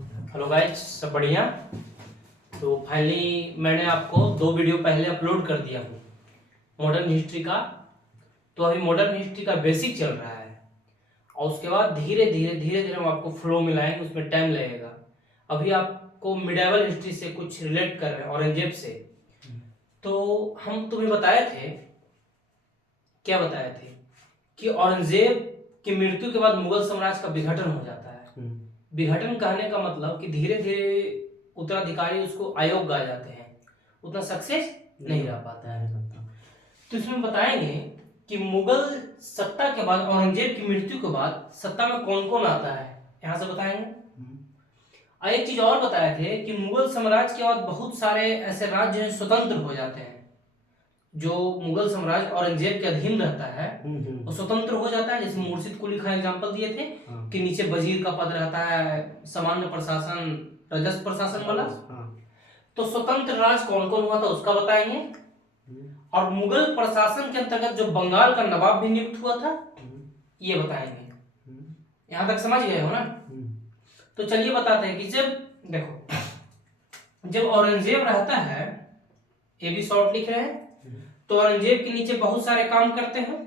Hello guys, सब बढ़िया। तो फाइनली मैंने आपको 2 वीडियो पहले अपलोड कर दिया हूँ मॉडर्न हिस्ट्री का। तो अभी मॉडर्न हिस्ट्री का बेसिक चल रहा है और उसके बाद धीरे धीरे हम आपको फ्लो में लाएंगे, उसमें टाइम लगेगा। अभी आपको मिडाइवल हिस्ट्री से कुछ रिलेट कर रहे हैं, औरंगजेब से। तो हम तुम्हें बताए थे, क्या बताए थे कि औरंगजेब की मृत्यु के बाद मुगल साम्राज्य का विघटन हो जाता है। विघटन कहने का मतलब कि धीरे धीरे उत्तराधिकारी उसको अयोग्य आ जाते हैं, उतना सक्सेस नहीं रह पाता है। तो इसमें बताएंगे कि मुगल सत्ता के बाद, औरंगजेब की मृत्यु के बाद सत्ता में कौन कौन आता है, यहां से बताएंगे। और एक चीज और बताए थे कि मुगल साम्राज्य के बाद बहुत सारे ऐसे राज्य हैं स्वतंत्र हो जाते हैं। जो मुगल साम्राज्य औरंगजेब के अधीन रहता है वो स्वतंत्र हो जाता है। जैसे मुर्शिद कुली खान एग्जाम्पल दिए थे कि नीचे वजीर का पद रहता है, सामान्य प्रशासन, राजस्व प्रशासन वाला। तो स्वतंत्र राज्य कौन कौन हुआ था उसका बताएंगे। और मुगल प्रशासन के अंतर्गत जो बंगाल का नवाब भी नियुक्त हुआ था ये बताएंगे। यहां तक समझ गए हो ना। तो चलिए बताते हैं कि जब देखो, जब औरंगजेब रहता है, ये भी शॉर्ट लिख रहे हैं, तो औरंगजेब के नीचे बहुत सारे काम करते हैं।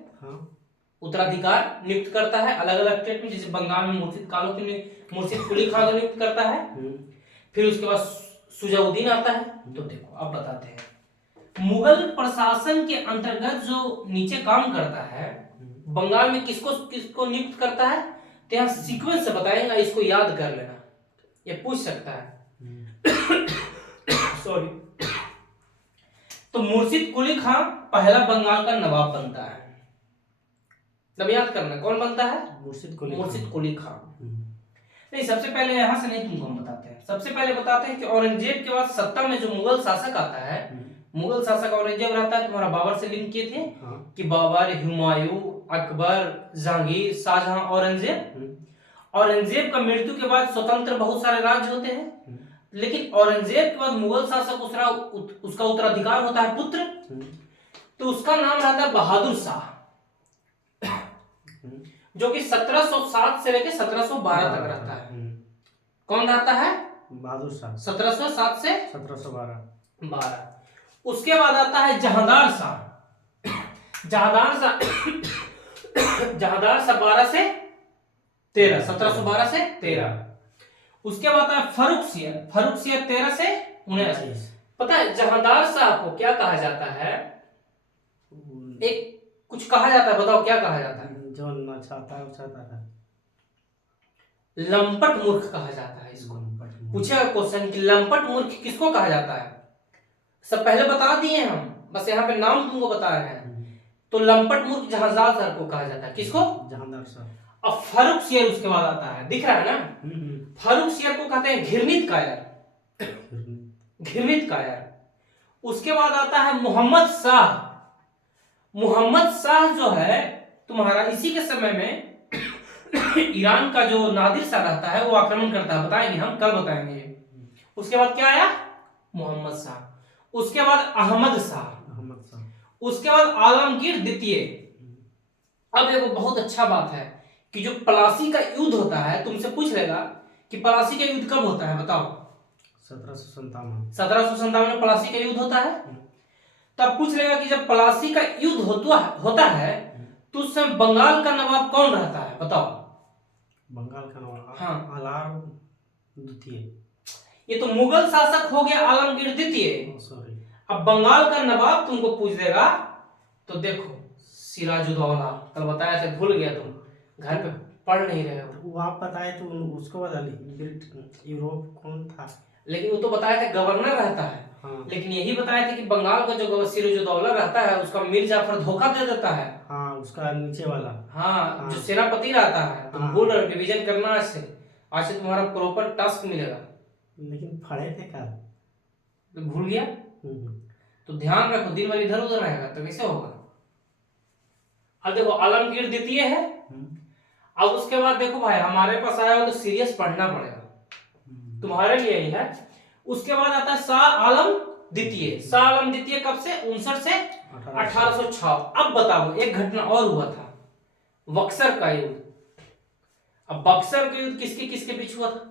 उत्तराधिकार नियुक्त करता है अलग अलग स्टेट में, जैसे बंगाल में मुर्शिद कुली खान को नियुक्त करता है। फिर उसके बाद सुजाउद्दीन आता है। तो देखो अब बताते हैं मुगल प्रशासन के अंतर्गत जो नीचे काम करता है बंगाल में किसको किसको नियुक्त करता है। तो यहाँ सीक्वेंस से बताएंगे, इसको याद कर लेना, ये पूछ सकता है। सॉरी। तो मुर्शिद कुली खान पहला बंगाल का नवाब बनता है। तब याद करना कौन बनता है, मुर्शिद कुली खान। नहीं, सबसे पहले यहां से नहीं, तुमको हम बताते हैं। सबसे पहले बताते हैं कि औरंगजेब के बाद सत्ता में जो मुगल शासक आता है, मुगल शासक औरंगजेब रहता है। तुम्हारा बाबर से लिंक किए थे कि बाबर, हुमायूं, अकबर, जहांगीर, शाहजहां, औरंगजेब। औरंगजेब का मृत्यु के बाद स्वतंत्र बहुत सारे राज्य होते हैं, लेकिन औरंगजेब के बाद मुगल शासक उसका उत्तराधिकार होता है पुत्र। तो उसका नाम रहता है बहादुर शाह, जो कि 1707 से लेकर 1712 तक रहता है। कौन रहता है, बहादुर शाह। 1707 से 1712। उसके बाद आता है जहांदार शाह। जहांदार शाह 12 से 13, 1712 से 13। उसके बाद आता है फर्रुख सियर 13 से 19। पता है जहांदार शाह को क्या कहा जाता है, एक कुछ कहा जाता है, बताओ क्या कहा जाता है। जो ना चाहता है वो चाहता है, लंपट मूर्ख कहा जाता है इसको। पूछेगा क्वेश्चन कि लंपट मूर्ख किसको कहा जाता है, सब पहले बता दिए हम, बस यहाँ पे नाम तुमको बता रहे हैं। तो लंपट मूर्ख जहांदार शाह को कहा जाता है, किसको, जहांदार शाह। अब फर्रुख सियर उसके बाद आता है, दिख रहा है ना। फर्रुख सियर को कहते हैं घृणित कायर। उसके बाद आता है मोहम्मद शाह। मोहम्मद शाह जो है तुम्हारा इसी के समय में ईरान का जो नादिर शाह रहता है वो आक्रमण करता है, बताएंगे हम, कल बताएंगे। उसके बाद क्या आया, मोहम्मद शाह। उसके बाद अहमद शाह। उसके बाद आलमगीर द्वितीय। अब एक बहुत अच्छा बात है कि जो प्लासी का युद्ध होता है, तुमसे पूछ लेगा कि प्लासी का युद्ध कब होता है, बताओ। 1757 में प्लासी का युद्ध होता है। तब पूछ लेगा कि जब प्लासी का युद्ध होता है तो उस समय बंगाल का नवाब कौन रहता है, बताओ। बंगाल का नवाब, हाँ, आलमगीर द्वितीय। ये तो मुगल शासक हो गया आलमगीर द्वितीय। सॉरी। अब बंगाल का नवाब तुमको पूछ देगा तो देखो सिराजुद्दौला, कल बताया था, भूल गया तुम, घर पे पढ़ नहीं रहे हो। वो आप बताए तो उसको बता ली, यूरोप कौन था, लेकिन वो तो बताया था गवर्नर रहता है। हाँ। लेकिन यही बताया था कि बंगाल का जो सिराजुद्दौला रहता है उसका मीर जाफर धोखा दे देता है। हाँ, उसका नीचे वाला। हाँ, जो सेनापति रहता है। तुम भूल रहे हो, डिवीजन करना आज से तुम्हारा प्रॉपर टास्क मिलेगा। लेकिन पढ़े थे क्या, तो भूल गया। तो ध्यान रखो, दिन भर इधर उधर रहेगा तो कैसे होगा। अब देखो आलमगीर द्वितीय है। अब उसके बाद देखो भाई, हमारे पास आया हो तो सीरियस पढ़ना पड़ेगा, तुम्हारे लिए ही है। उसके बाद आता है शाह आलम द्वितीय। शाह आलम द्वितीय कब से, 59 से 1806। अब बताओ, एक घटना और हुआ था, बक्सर का युद्ध। अब बक्सर का युद्ध किसके किसके बीच हुआ था,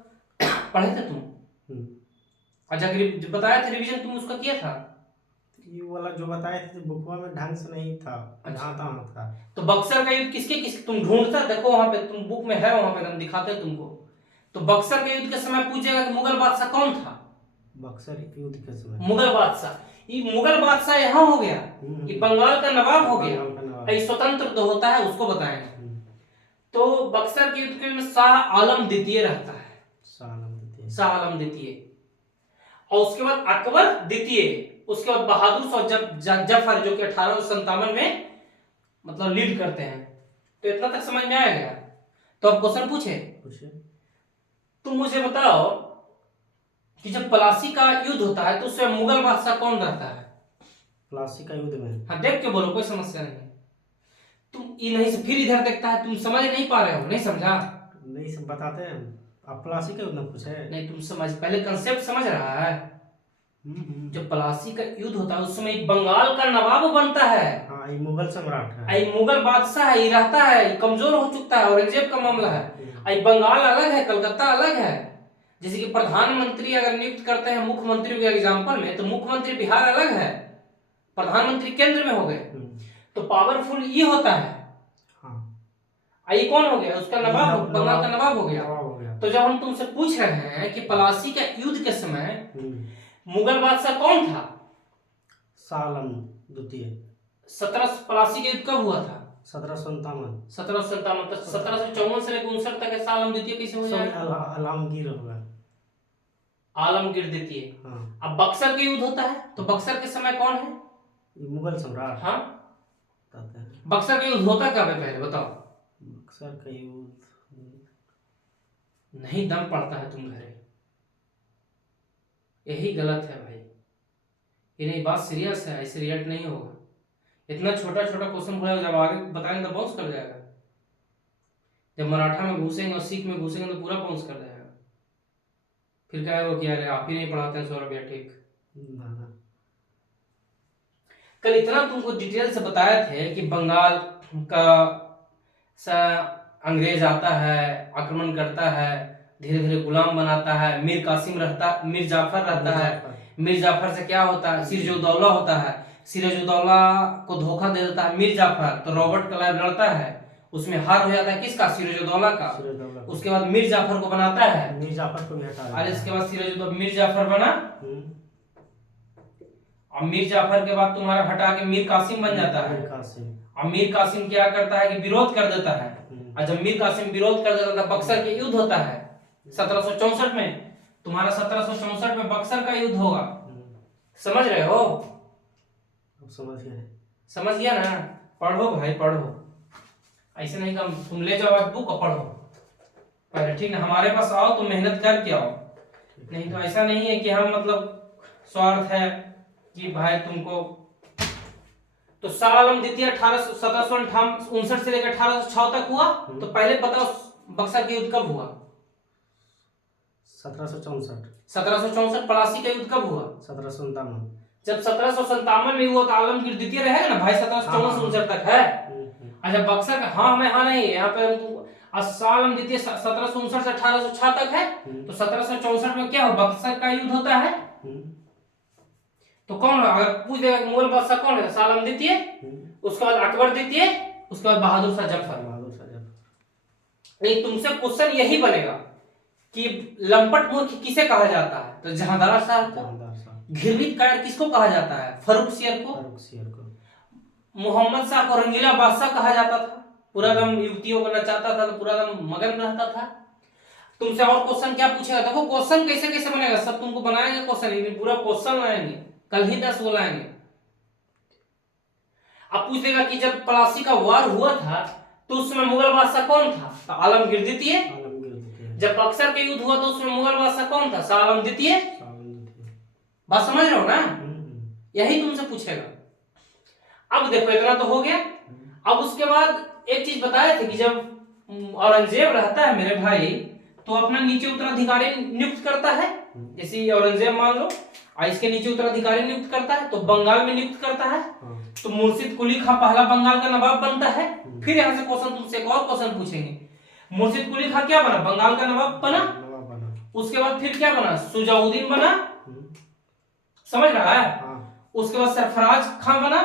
पढ़े थे तुम? हम्म। अच्छा, जो बताया था रिवीजन तुम उसका किया था? ये वाला जो बताए थे बुकवा में ढंग से नहीं था, जहाँ तहाँ था। तो बक्सर का युद्ध किसके किस तुम ढूंढता, देखो वहां पे तुम बुक में है, वहां पे हम दिखाते हैं तुमको। तो बक्सर के युद्ध के समय पूछेगा कि मुगल बादशाह कौन था? बक्सर युद्ध के समय मुगल बादशाह, ये मुगल बादशाह यहाँ हो गया, ये बंगाल का नवाब हो गया, बंगाल का नवाब। ये स्वतंत्र तो होता है उसको बताएंगे। तो बक्सर के युद्ध के शाह आलम द्वितीय रहता है, शाह आलम द्वितीय, और उसके बाद अकबर द्वितीय, उसके बाद बहादुर शाह जफर जो कि 1857 में मतलब लीड करते हैं। तो इतना तक समझ में आया गया? तो अब क्वेश्चन पूछे, तुम मुझे बताओ कि जब प्लासी का युद्ध होता है तो उसमें मुगल बादशाह कौन रहता है? प्लासी का युद्ध में? हाँ, देख के बोलो, कोई समस्या नहीं। तुम ये नहीं से फिर इधर देखता है, तुम समझ नहीं पा रहे हो, नहीं समझा? नहीं सब बताते हैं, आप प्लासी का युद्ध में पूछे नहीं, तुम समझ, पहले कंसेप्ट समझ रहा है। जब प्लासी का युद्ध होता है उस समय बंगाल का नवाब बनता है। हाँ, ये मुगल सम्राट है, ये मुगल बादशाह है, ये रहता है, ये कमजोर हो चुका है, औरंगजेब का मामला है। ये बंगाल अलग है, कलकत्ता अलग है। जैसे कि प्रधानमंत्री अगर नियुक्त करते हैं मुख्यमंत्री के एग्जाम्पल में, तो मुख्यमंत्री बिहार अलग है, प्रधानमंत्री केंद्र में हो गए, तो पावरफुल ये होता है। ये कौन हो गया? उसका नवाब, बंगाल का नवाब हो गया। तो जब हम तुमसे पूछ रहे हैं कि प्लासी के युद्ध के समय मुगल बादशाह कौन था? शाह आलम द्वितीय। 17 के युद्ध कब हुआ था? 1757। 1757, तो 1754 से लेकर 59 तक शाह आलम द्वितीय कैसे हो जाएगा? आलमगीर होगा, आलमगीर द्वितीय। अब बक्सर के युद्ध होता है तो बक्सर के समय कौन है? मुगल सम्राट। हाँ, बक्सर का युद्ध होता कब है पहले बताओ? बक्सर का युद्ध नहीं, दम पड़ता है तुम घरे, यही गलत है भाई। ये नहीं, बात सीरियस है, ऐसे रिएक्ट नहीं होगा। इतना छोटा छोटा क्वेश्चन पूछा, जब आगे बताएंगे तो बाउंस कर जाएगा। जब मराठा में घुसेंगे और सिख में घुसेंगे तो पूरा बाउंस कर जाएगा। फिर क्या है कि यार आप ही नहीं पढ़ाते हैं सौरभ या ठीक। कल इतना तुमको डिटेल से बताए थे कि बंगाल का अंग्रेज आता है, आक्रमण करता है, धीरे धीरे गुलाम बनाता है, मीर जाफर रहता है। मीर जाफर से क्या होता है? सिराजुद्दौला होता है, सिराजुद्दौला को धोखा दे देता है मीर जाफर, तो रॉबर्ट क्लाइव लड़ता है, उसमें हार हो जाता है किसका? सिराजुद्दौला का। उसके बाद मीर जाफर को बनाता है, मीर जाफर को भी हटा, और इसके बाद सिराजुद्दौला मीर जाफर बना, और मीर जाफर के बाद तुम्हारा हटा के मीर कासिम बन जाता है। और मीर कासिम क्या करता है कि विरोध कर देता है, और जब मीर कासिम विरोध कर देता है बक्सर के युद्ध होता है 1764 में। तुम्हारा 1764 में बक्सर का युद्ध होगा, समझ रहे हो? समझ गया ना? पढ़ो भाई पढ़ो, ऐसे नहीं कम तुम ले जाओ बुक और पढ़ो पहले, ठीक ना? हमारे पास आओ तो मेहनत करके आओ, नहीं तो ऐसा नहीं है कि हम मतलब स्वार्थ है कि भाई तुमको। तो शाह आलम द्वितीय 1759 से लेकर 1806 तक हुआ। तो पहले बताओ बक्सर के युद्ध कब हुआ? 1764। प्लासी का युद्ध कब हुआ? 1757। जब 1757 में हुआ तो आलमगीर द्वितीय रहेगा ना भाई, 1754 से 59 तक है। अच्छा, बक्सर का हाँ हमें हाँ नहीं है यहाँ पे शाह आलम द्वितीय 1759 से 1806 तक है। तो 1764 में क्या हो? बक्सर का युद्ध होता है। तो कौन है? अगर पूछ देगा मुगल बादशाह कौन है? शाह आलम द्वितीय, उसके बाद अकबर द्वितीय, उसके बाद बहादुर शाह जफर। नहीं, तुमसे क्वेश्चन यही बनेगा कि लंपट मूर्ख किसे कहा जाता है? तो जहांदार साहब को। घिरवित कायर किसको कहा जाता है? फर्रुख सियर को। मोहम्मद शाह को रंगीला बादशाह कहा जाता था, पूरा दम युवतियों को नचाता था, तो पूरा दम मगन रहता था। तुमसे और क्वेश्चन क्या पूछेगा? देखो क्वेश्चन कैसे कैसे बनेगा, सब तुमको बनाएंगे क्वेश्चन, पूरा क्वेश्चन लाएंगे, कल ही 10 लाएंगे। अब पूछ देगा कि जब प्लासी का वार हुआ था तो उस समय मुगल बादशाह कौन था? तो आलमगीर द्वितीय। जब बक्सर के युद्ध हुआ तो उसमें मुगल बादशाह कौन था? शाह आलम द्वितीय। बात समझ रहे हो ना? यही तुमसे पूछेगा। अब देखो इतना तो हो गया। अब उसके बाद एक चीज बताए थे कि जब औरंगजेब रहता है मेरे भाई, तो अपना नीचे उत्तराधिकारी नियुक्त करता है। जैसे औरंगजेब मान लो, इसके नीचे उत्तराधिकारी नियुक्त करता है, तो बंगाल में नियुक्त करता है। तो मुर्शिद कुली खां पहला बंगाल का नवाब बनता है। फिर यहाँ से क्वेश्चन तुमसे एक और क्वेश्चन पूछेंगे, मुर्शिद कुली खां क्या बना? बंगाल का नवाब बना। उसके बाद फिर क्या बना, सुजाउद्दीन बना, समझ रहा है। हाँ। उसके बाद सरफराज खां बना,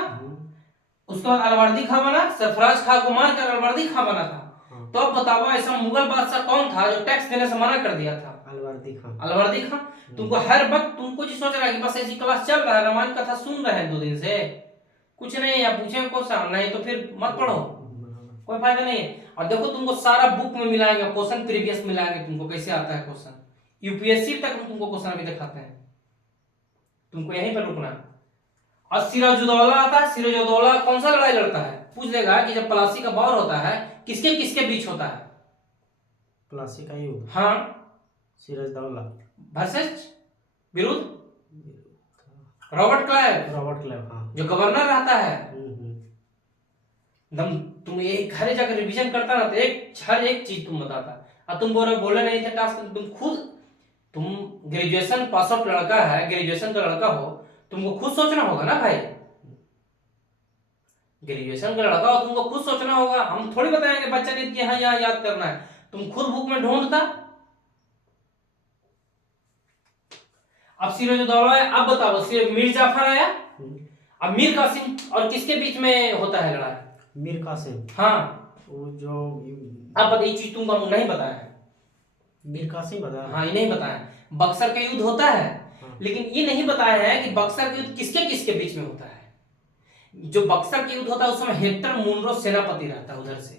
उसके बाद अलवर्दी खां बना। सरफराज खां को मार कर अलवर्दी खां बना था। हाँ। तो अब बताओ ऐसा मुगल बादशाह कौन था जो टैक्स देने से मना कर दिया था? अलवर्दी खां। अलवर्दी खां। तुमको हर वक्त तुमको जी सोच रहा है कि बस ऐसी क्लास चल रहा है, रामायण कथा सुन रहे हैं 2 दिन से, कुछ नहीं या पूछे क्वेश्चन नहीं तो फिर मत पढ़ो, कोई फायदा नहीं है। और देखो तुमको सारा बुक में मिलाएंगे क्वेश्चन, प्रीवियस मिलाएंगे तुमको कैसे आता है क्वेश्चन, यूपीएससी तक हम तुमको क्वेश्चन अभी दिखाते हैं, तुमको यहीं पर रुकना है। और सिराजुद्दौला आता है। सिराजुद्दौला कौन सा लड़ाई लड़ता है? पूछ देगा कि जब प्लासी का वॉर होता है किसके किसके बीच होता है? प्लासी का युद्ध। हाँ, सिराजुद्दौला वर्सेस विरुद्ध रॉबर्ट क्लाइव। रॉबर्ट क्लाइव, हाँ। जो गवर्नर रहता है। दम तुम एक घर जाकर रिवीजन करता ना तो हर एक चीज तुम बताता। और तुम बोले नहीं थे टास्क, तुम ग्रेजुएशन पास आउट लड़का है, ग्रेजुएशन का लड़का हो, तुमको खुद सोचना होगा ना भाई। ग्रेजुएशन का लड़का हो तुमको खुद सोचना होगा, हम थोड़ी बताएंगे बच्चा ने कि हाँ यहाँ याद करना है, तुम खुद बुक में ढूंढता। अब सिराजुद्दौला है, अब बताओ मीर जाफर आया, अब मीर कासिम और किसके बीच में होता है लड़ाई? मीर कासिम। हाँ, वो जो अब बताइए चीज तुमको नहीं बताया है। मीर कासिम बताया। हाँ, ये नहीं बताया। बक्सर का युद्ध होता है, हाँ। लेकिन ये नहीं बताया है कि बक्सर का युद्ध किसके किसके बीच में होता है। जो बक्सर का युद्ध होता है उस समय हेक्टर मुनरो सेनापति रहता है उधर से।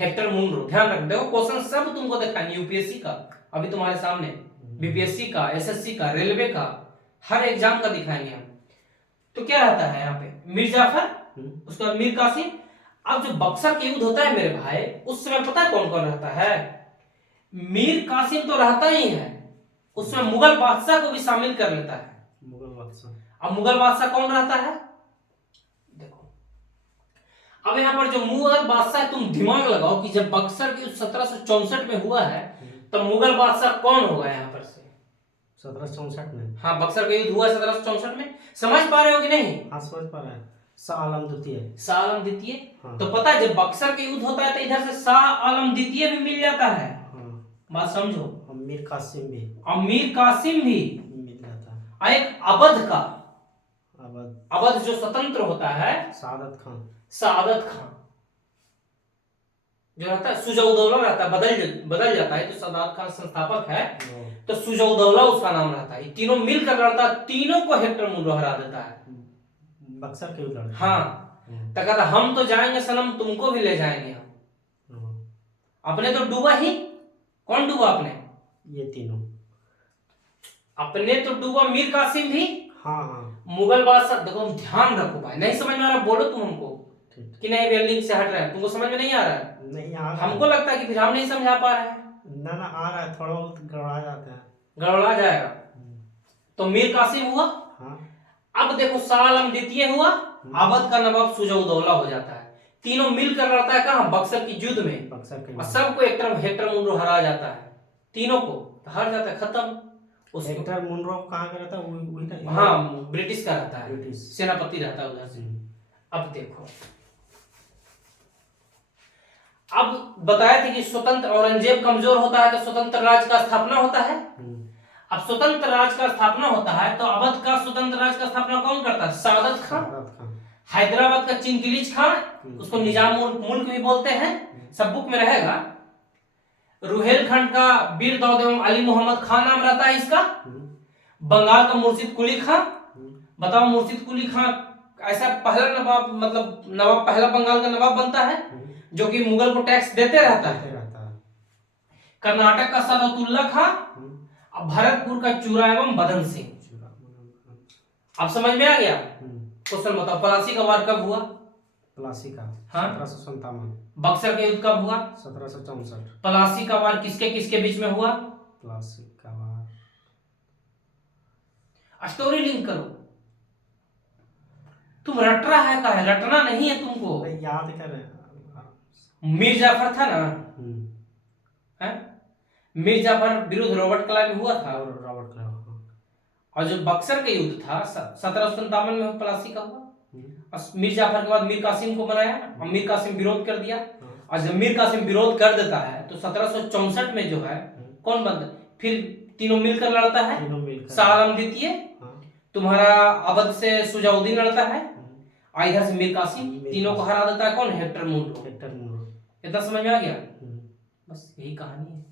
हेक्टर मुनरो, ध्यान रख, देखो क्वेश्चन सब तुमको दिखाएंगे यूपीएससी का, अभी तुम्हारे सामने बीपीएससी का, एसएससी का, रेलवे का, हर एग्जाम का दिखाएंगे हम। तो क्या रहता है यहाँ पे? मीर जाफर, उसके बाद मीर कासिम। अब जो बक्सर का युद्ध होता है मेरे भाई, उस समय पता है कौन कौन रहता है? मीर कासिम तो रहता ही है, उसमें मुगल बादशाह को भी शामिल कर लेता है। मुगल बादशाह। अब मुगल बादशाह कौन रहता है? देखो अब यहाँ पर जो मुगल बादशाह, तुम दिमाग लगाओ कि जब बक्सर की 1764 में हुआ है तो मुगल बादशाह कौन होगा यहाँ पर से? 1764 में। हाँ, बक्सर का युद्ध हुआ 1764 में। समझ पा रहे हो कि नहीं? हाँ, समझ पा रहे हैं। शाह आलम द्वितीय। शाह आलम द्वितीय। हाँ। तो पता है जब बक्सर का युद्ध होता है तो इधर से शाह आलम द्वितीय भी मिल जाता है। हाँ। बात समझो। और मीर कासिम भी। और मीर कासिम भी मिल जाता है। और एक अवध का, अवध, अवध जो स्वतंत्र होता है, सादत खान। सादत खान जो रहता है, सुजाउद्दौला रहता है, बदल जाता है तो सादत खान संस्थापक है, तो सुजाउद्दौला उसका नाम रहता है। तीनों मिलकर लड़ता है, तीनों को हेक्टर मुनरो हरा देता है बक्सर के युद्ध। हाँ, तो कहता हम तो जाएंगे सनम, तुमको भी ले जाएंगे हम। अपने तो डूबा ही, कौन डूबा अपने? ये तीनों। अपने तो डूबा, मीर कासिम भी। हाँ हाँ। मुगल बादशाह, देखो ध्यान रखो भाई, नहीं समझ में आ रहा बोलो तुम हमको कि नहीं भैया लिंक से हट रहा है, तुमको समझ में नहीं आ रहा है? नहीं आ रहा। हमको लगता है कि फिर हम नहीं समझा पा रहे हैं। ना आ रहा है, थोड़ा बहुत गड़बड़ा जाता है, गड़बड़ा जाएगा। तो मीर कासिम हुआ। हाँ। अब देखो शाह आलम द्वितीय हुआ, अवध का नवाब सुजाउद्दौला हो जाता है। तीनों मिलकर लड़ता है कहाँ? बक्सर की युद्ध में। बक्सर के और सबको हेक्टर मुनरो हरा जाता है, तीनों को हार जाता है, खत्म। हेक्टर मुनरो कहाँ का रहता है? हाँ, ब्रिटिश का रहता है, ब्रिटिश सेनापति रहता है उधर से। अब देखो, अब बताया था कि स्वतंत्र औरंगजेब कमजोर होता है तो स्वतंत्र राज्य का स्थापना होता है। अब स्वतंत्र राज्य का स्थापना होता है तो अवध का स्वतंत्र राज्य का स्थापना कौन करता है? सादत खान। हैदराबाद का चिंकिलिज खान, उसको निजाम मुल्क भी बोलते हैं, सब बुक में रहेगा। रुहेलखंड का वीर दाऊद एवं अली मोहम्मद खान नाम रहता है इसका। बंगाल का मुर्शिद कुली खान। बताओ मुर्शिद कुली खान ऐसा पहला नवाब, मतलब नवाब, पहला बंगाल का नवाब बनता है जो कि मुगल को टैक्स देते रहता है। कर्नाटक का सादतुल्ला खान, भरतपुर का चूरा एवं बदन सिंह। अब समझ में आ गया? क्वेश्चन बताओ, प्लासी का वार कब हुआ? प्लासी का हाँ 1757। बक्सर का युद्ध कब हुआ? 1764। प्लासी का वार किसके किसके बीच में हुआ? प्लासी का वार, स्टोरी लिंक करो। तुम रट रहा है, का है रटना नहीं है तुमको, याद कर। मीर जाफर था ना, है? मीर जाफर विरुद्ध रॉबर्ट क्लाइव हुआ था। Robert Clive. और जो बक्सर का युद्ध था 1757 में प्लासी का हुआ। और मीर जाफर के बाद मीर कासिम को बनाया और मीर कासिम विरोध कर दिया। और जब मीर कासिम विरोध कर देता है तो 1764 में जो है कौन बनता? फिर तीनों मिलकर लड़ता है। तीनों मिलकर। शाह आलम द्वितीय, हाँ। तुम्हारा अवध से सुजाउद्दीन लड़ता है, इधर से मीर कासिम, मीर तीनों को कासिम। हरा देता है कौन? हेक्टर मुंडो। हेक्टर मुंडो। इतना समझ में आ गया? हम्म। बस यही कहानी है।